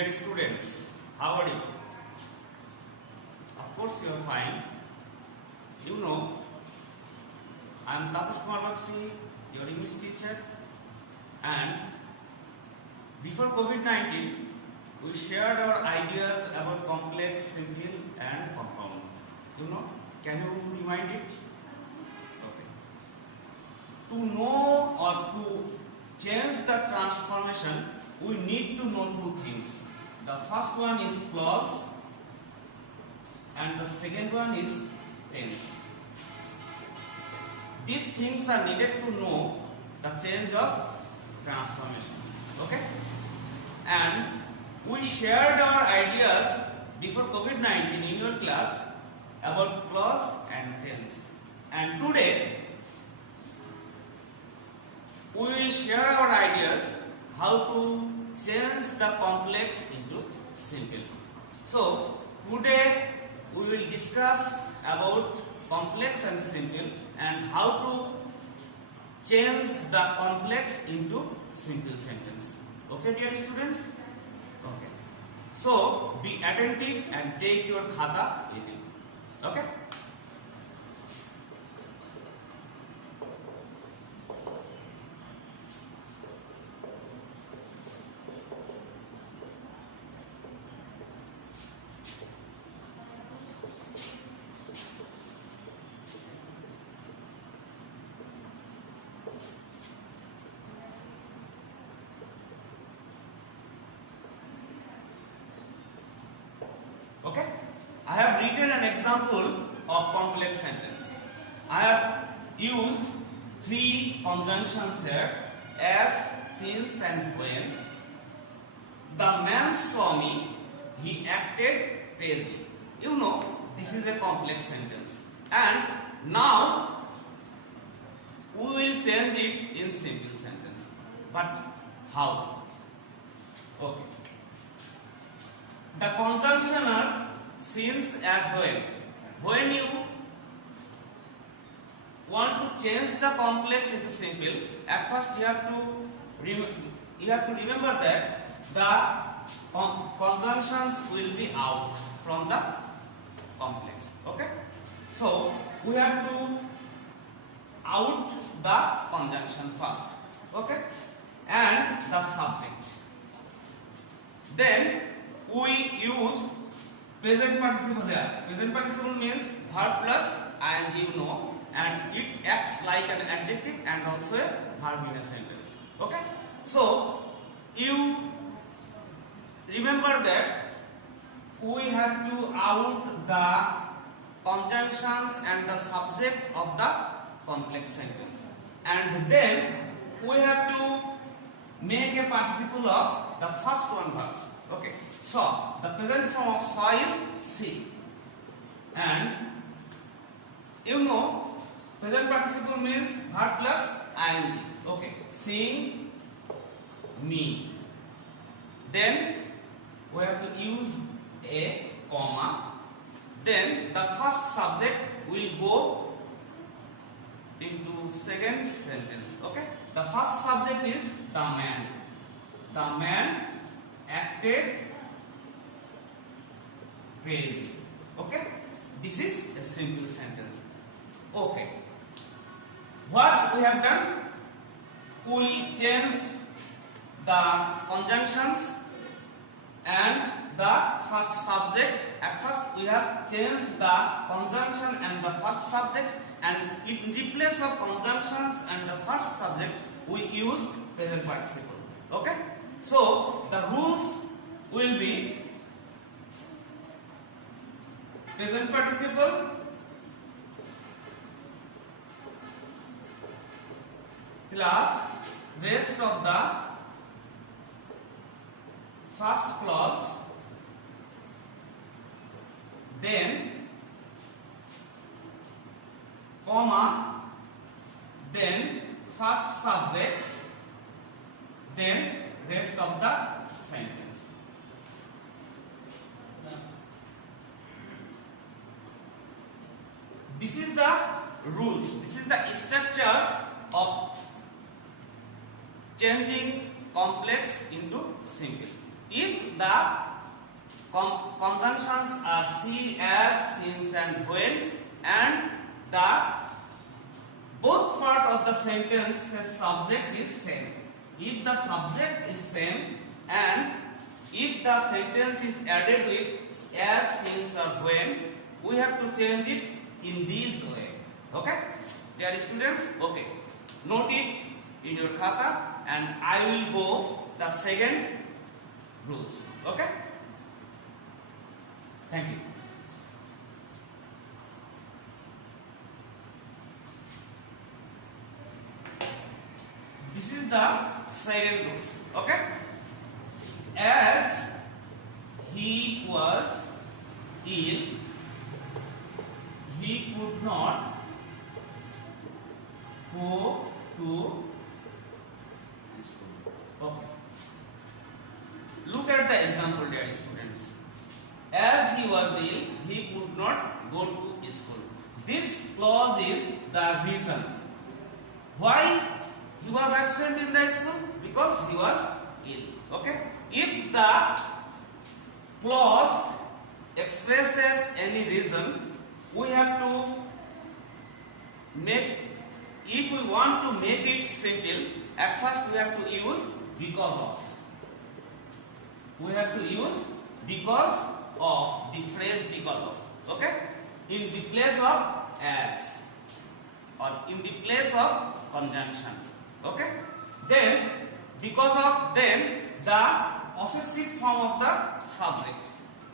Dear students, how are you? Of course you are fine. You know, I am Tapas Kumar Bakshi, your English teacher, and before COVID-19, we shared our ideas about complex, simple and compound. You know, can you remind it? Okay. To know or to change the transformation, we need to know two things. The first one is clause and the second one is tense. These things are needed to know the change of transformation. Okay? And we shared our ideas before COVID-19 in your class about clause and tense. And today we will share our ideas how to change the complex into simple. So today we will discuss about complex and simple and how to change the complex into simple sentence. Okay, dear students? Okay. So be attentive and take your khata with you. Okay? Okay, I have written an example of complex sentence. I have used three conjunctions here: as, since and when. The man saw me, he acted crazy. You know, this is a complex sentence. And now we will change it in simple sentence. But how? Okay. The conjunction are since as when. When you want to change the complex into simple, at first you have to remember that the conjunctions will be out from the complex. Okay? So we have to out the conjunction first. Okay? And the subject. Then we use present participle here. Present participle means verb plus ing, you know, and it acts like an adjective and also a verb in a sentence. Okay? So you remember that we have to out the conjunctions and the subject of the complex sentence, and then we have to make a participle of the first one verbs. Okay, saw. The present form of saw is see, and you know present participle means verb plus ing. Okay, seeing me. Then we have to use a comma. Then the first subject will go into second sentence. Okay, the first subject is the man. The man acted crazy. Okay, this is a simple sentence. Okay, what we have done, we changed the conjunctions and the first subject. At first we have changed the conjunction and the first subject, and in replace of conjunctions and the first subject we use present participle. Okay, so the rules will be present participle plus rest of the first clause, then comma, then first subject, then rest of the sentence. This is the rules, this is the structures of changing complex into simple. if the conjunctions are see, as, since and when, and the both part of the sentence subject is same. If the subject is same and if the sentence is added with as, since or when, we have to change it in this way. Okay, dear students? Okay, note it in your khata and I will go the second rules. Okay, thank you. This is the second rules. Okay, as he was ill, he could not go to school. Okay. Look at the example, dear students. As he was ill, he could not go to school. This clause is the reason why he was absent in the school, because he was ill. Okay. If the clause expresses any reason, we have to make, if we want to make it simple, at first we have to use because of. We have to use because of, the phrase because of. Okay, in the place of as or in the place of conjunction. Okay, then because of, then the possessive form of the subject.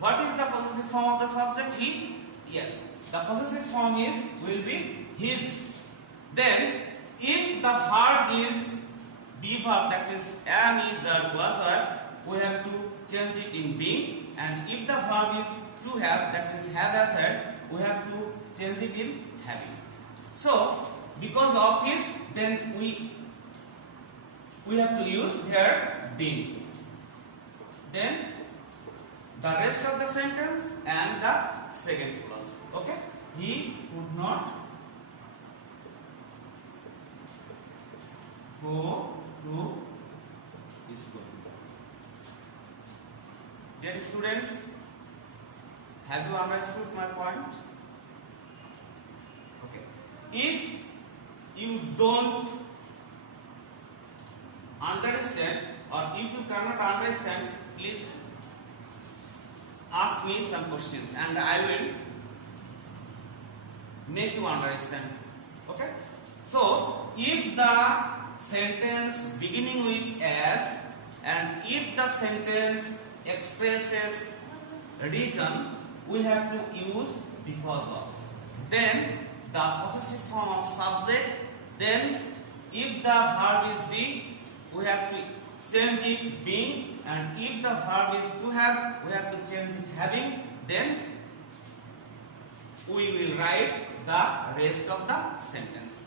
What is the possessive form of the subject? He. Yes, the possessive form is will be his. Then if the verb is be verb, that is am, is, or was, or, we have to change it in being, and if the verb is to have, that is have as heard, we have to change it in having. So because of his, then we have to use here being. Then the rest of the sentence and the second clause. Okay, he could not go to school. Dear students, have you understood my point? Okay. If you don't understand, or if you cannot understand, please ask me some questions and I will make you understand. Okay. So if the sentence beginning with as and if the sentence expresses reason, we have to use because of. Then the possessive form of subject. Then if the verb is be, we have to change it being, and if the verb is to have, we have to change it having. Then we will write the rest of the sentence.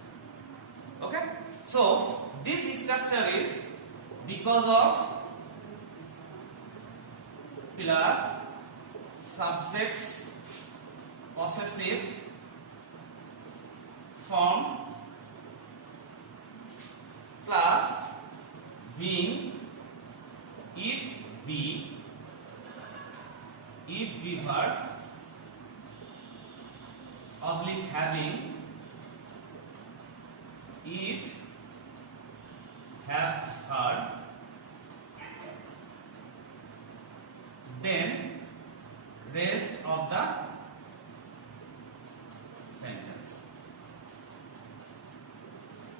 Okay, so this structure is because of plus subjects possessive form plus being if be verb oblique having if have heard, then rest of the sentence.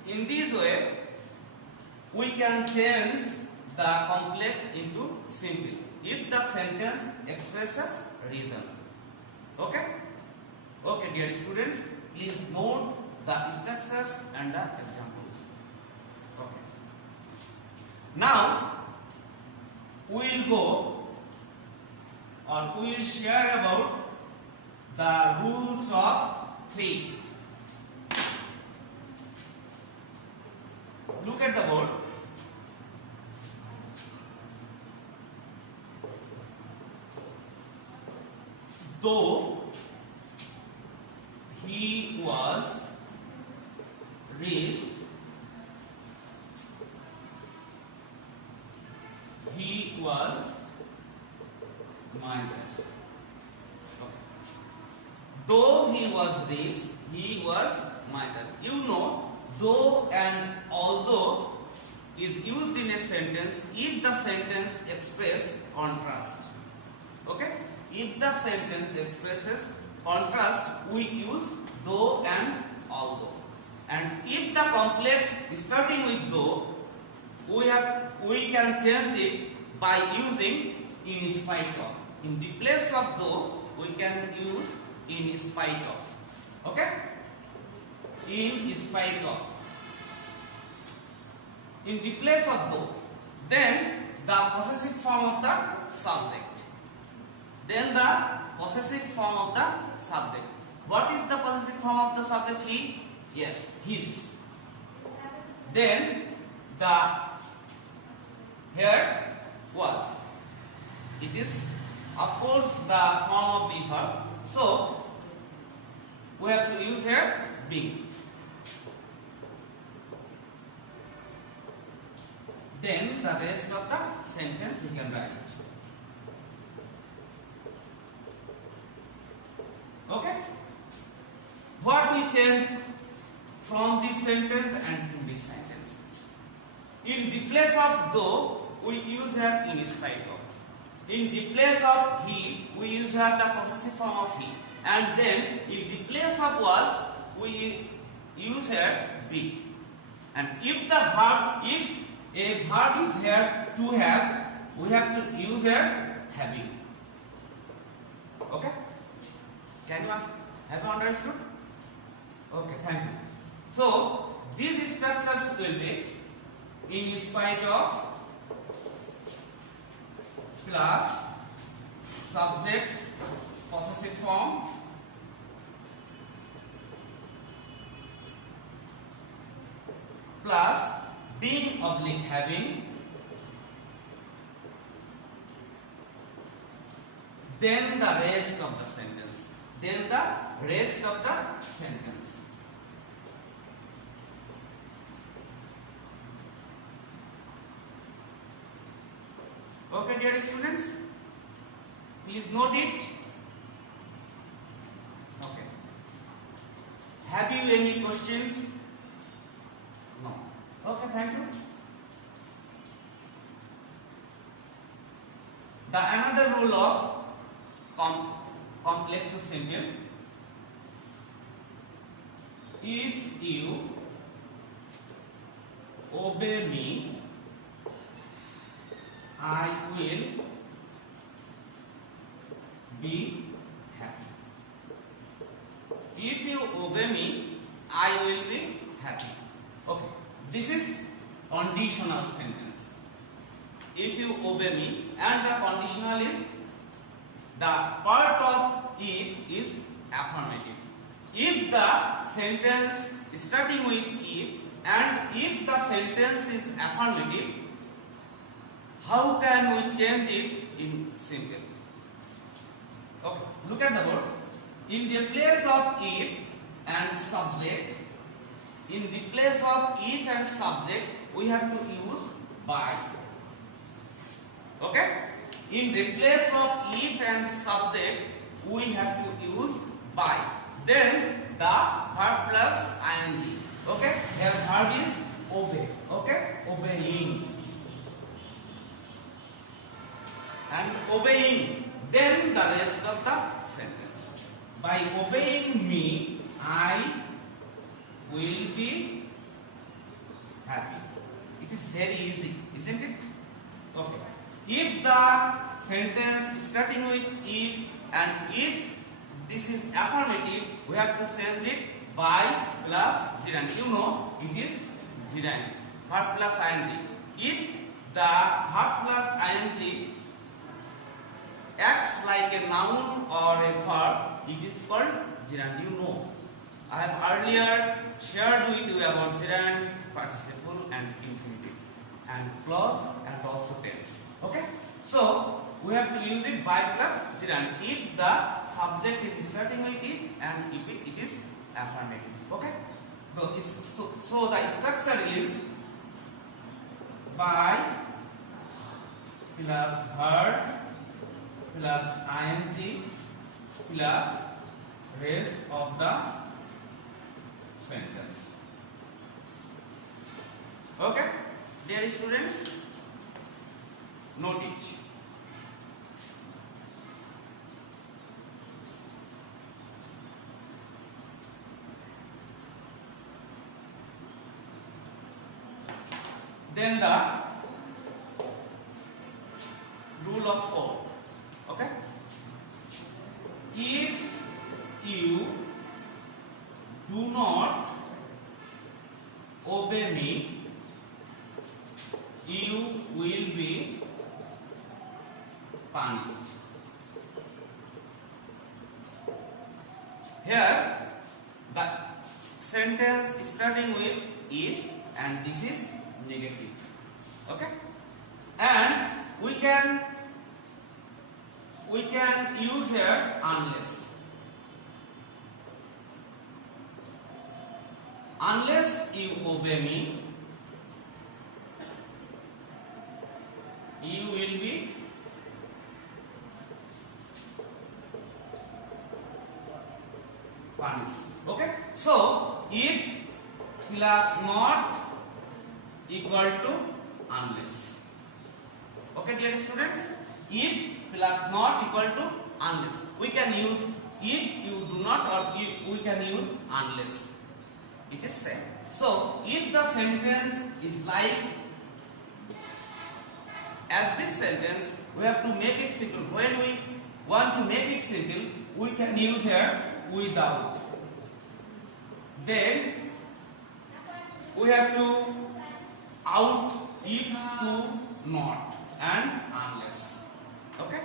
In this way, we can change the complex into simple if the sentence expresses reason. Okay? Okay, dear students, please note the structures and the examples. Okay. Now, we will go, or we will share about the rules of three. Look at the board. Though he was rich, he was though he was rich, he was miser. You know, though and although is used in a sentence if the sentence expresses contrast. Okay? If the sentence expresses contrast, we use though and although. And if the complex starting with though, we can change it by using in spite of. In the place of though, we can use in spite of. Okay? In spite of. In the place of though, then the possessive form of the subject. Then the possessive form of the subject. What is the possessive form of the subject? He? Yes, his. Then the here was. It is of course the form of the verb. So we have to use here being. Then the rest of the sentence we can write. Okay? What we change from this sentence and to this sentence? In the place of though, we use here in spite of. In the place of he, we use here the possessive form of he. And then in the place of was, we use here be. And if a verb is here to have, we have to use here having. Okay? Can you ask? Have you understood? Okay, thank you. So these structures will be in spite of plus subjects possessive form plus being oblique having, then the rest of the sentence. Then the rest of the sentence. Okay, dear students, please note it. Okay. Have you any questions? No. Okay, thank you. The another rule of complex to simple. If you obey me, I will be happy. If you obey me, I will be happy. Okay. This is conditional sentence. If you obey me, and the conditional is the part of if is affirmative. If the sentence starting with if and if the sentence is affirmative, how can we change it in simple? Okay, look at the word. In the place of if and subject, in the place of if and subject, we have to use by. Okay? In the place of if and subject, we have to use by. Then the verb plus ing. Okay? Their verb is obey. Okay? Obeying. And obeying. Then the rest of the sentence. By obeying me, I will be happy. It is very easy, isn't it? Okay. If the sentence starting with if and if this is affirmative, we have to change it by plus gerund. You know it is gerund. Verb plus ing. If the verb plus ing acts like a noun or a verb, it is called gerund. You know. I have earlier shared with you about gerund, participle and infinitive and clause and also tense. Okay? So we have to use it by plus gerund if the subject is starting with if and if it is affirmative. Okay? So the structure is by plus verb plus ing plus rest of the sentence. Okay, dear students, note it. Then the rule of 4. Okay, if you do not obey me, you will be punished. Here the sentence starting with if and this is negative. Okay, and we can use here unless. Unless you obey me, you will be punished. Okay, so if plus not equal to unless. Okay, dear students, if plus not equal to unless, we can use if you do not, or we can use unless. It is same. So if the sentence is like as this sentence, we have to make it simple. When we want to make it simple, we can use here without. Then we have to out, if, to, not, and unless. Okay,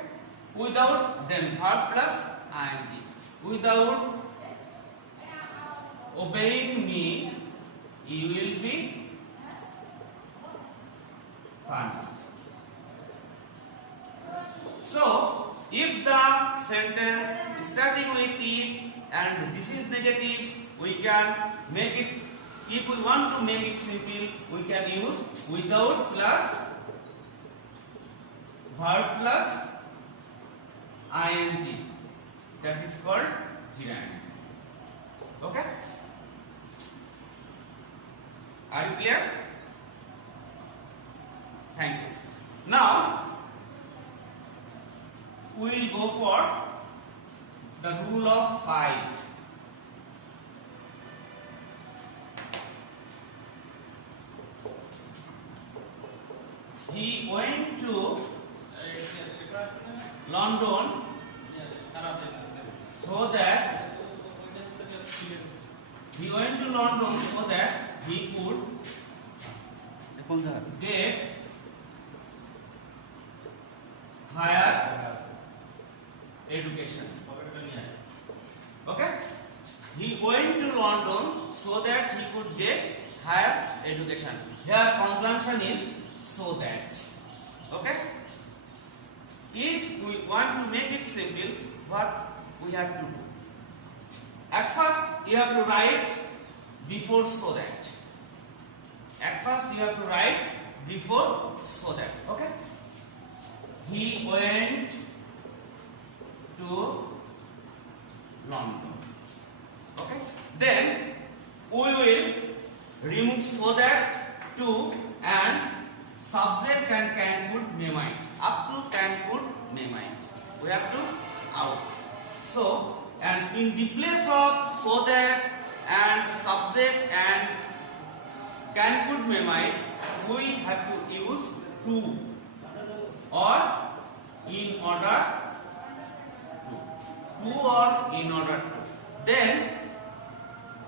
without, then verb plus ing. Without obeying me, you will be punished. So if the sentence starting with if and this is negative, we can make it, if we want to make it simple, we can use without plus verb plus ing. That is called gerund. Okay? Are you clear? Thank you. Now we will go for the rule of 5. He went to London so that he could get higher education. Okay? He went to London so that he could get higher education. Here conjunction is so that. Okay? If we want to make it simple, what we have to do? At first you have to write before so that. At first you have to write before so that. Okay? He went to London. Okay? Then we will remove so that to and subject can put may might. Up to can put may might. We have to out. So, and in the place of so that and subject and can put may might, we have to use to or in order to or in order to.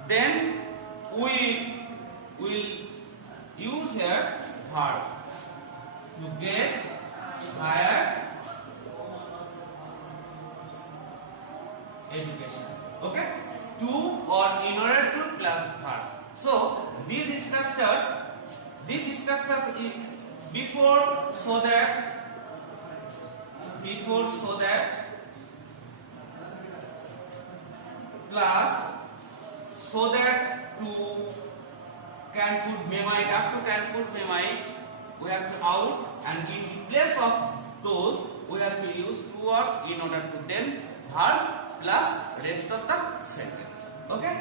Then we will use here verb to get higher education. Okay? To or in order to plus verb. So this structure is before so that plus so that to can put may might, up to can put may might, we have to out, and in place of those we have to use to or in order to, then verb plus rest of the sentence. Okay?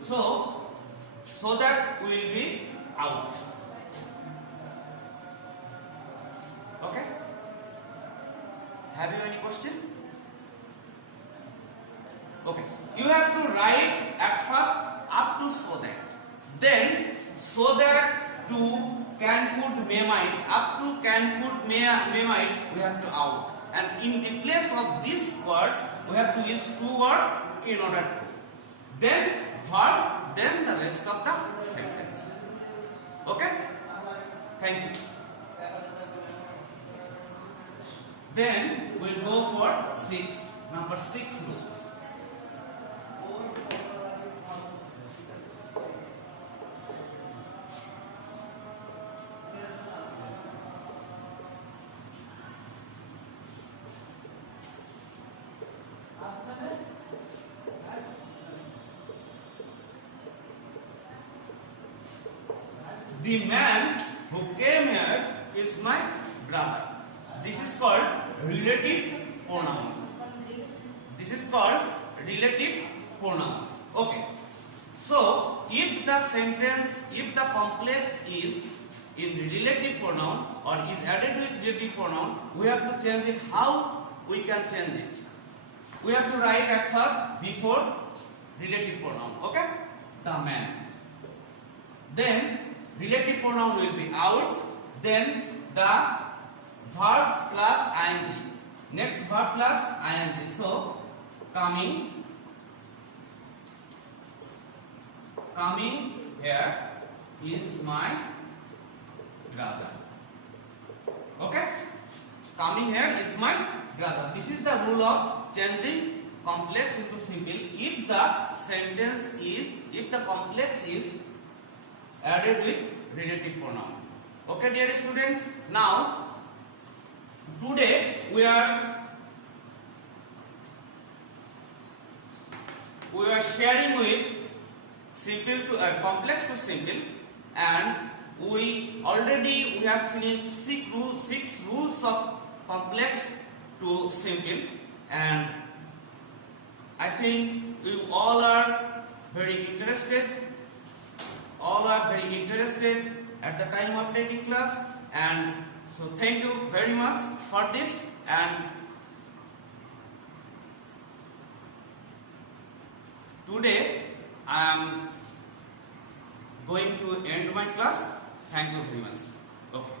So that we will be out. Okay? Have you any question? Okay. You have to write at first up to so that. Then so that to can put may might, up to can put may might, we have to out. And in the place of these words, we have to use two words in order to. Then verb, then the rest of the sentence. Okay? Thank you. Then we'll go for number 6 rules. The man who came here is my brother. This is called relative pronoun. This is called relative pronoun. Okay. So, if the sentence, if the complex is in relative pronoun or is added with relative pronoun, we have to change it. How we can change it? We have to write at first before relative pronoun. Okay? The man. Then relative pronoun will be out. Then the verb plus ing. Next verb plus ing. So coming here is my brother. Okay? Coming here is my brother. This is the rule of changing complex into simple if the sentence is, if the complex is added with relative pronoun. Okay, dear students. Now today we are sharing with simple to complex to simple, and we have finished 6 rules of complex to simple, and I think you all are very interested. All are very interested at the time of taking class, and so thank you very much for this. And today I am going to end my class. Thank you very much. Okay.